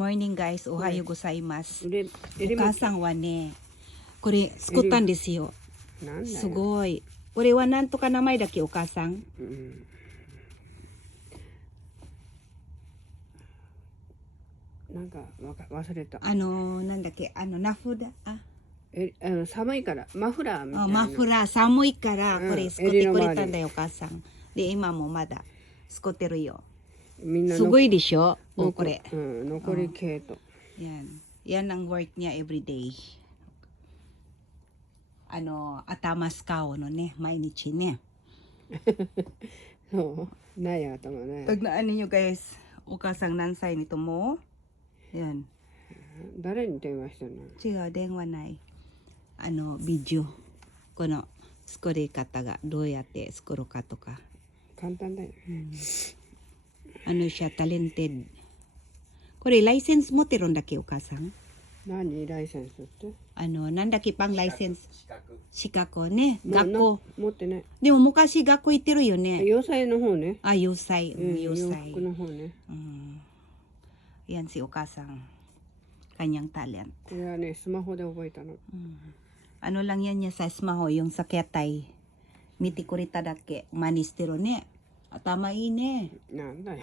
Morning guys, ohayo gozaimasu. 入れお母さんはね、これ作ったんですよ。なんだよ。すごい。これはなんとか名前だっけ、お母さん。うん。なんか忘れた。なんだっけ、名札。寒いからマフラーみたいな。マフラー、寒いからこれ作ってくれたんだよ、お母さん。で、今もまだ作ってるよ。みんなすごいでしょ、これ。残り系と。Yan. Yan ang work niya everyday. Atamas kao no ne, mainichi ne. そう。ない頭ね。 Tagnaan ninyo guys, o kasang nansay nito mo. Yan. 誰に電話してんの？ 違う、電話ない。ビデオ。この作り方がどうやって作るかとか。簡単だよ。Siya, talented. これライセンス持ってるんだっけ、お母さん。何ライセンスって？なんだっけ、パンライセンス。資格ね、学校。持ってない。でも昔学校行ってるよね。洋裁の方ね。あ、洋裁。洋服の方ね。Yan si お母さん。Kanyang talent. これはね、スマホで覚えたの。Ano lang yan niya sa smaho, yung sa ketay. Mitikurita dake, manistero ne. Tama ne. なんだよ。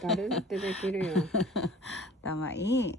誰だってできるよ。Tama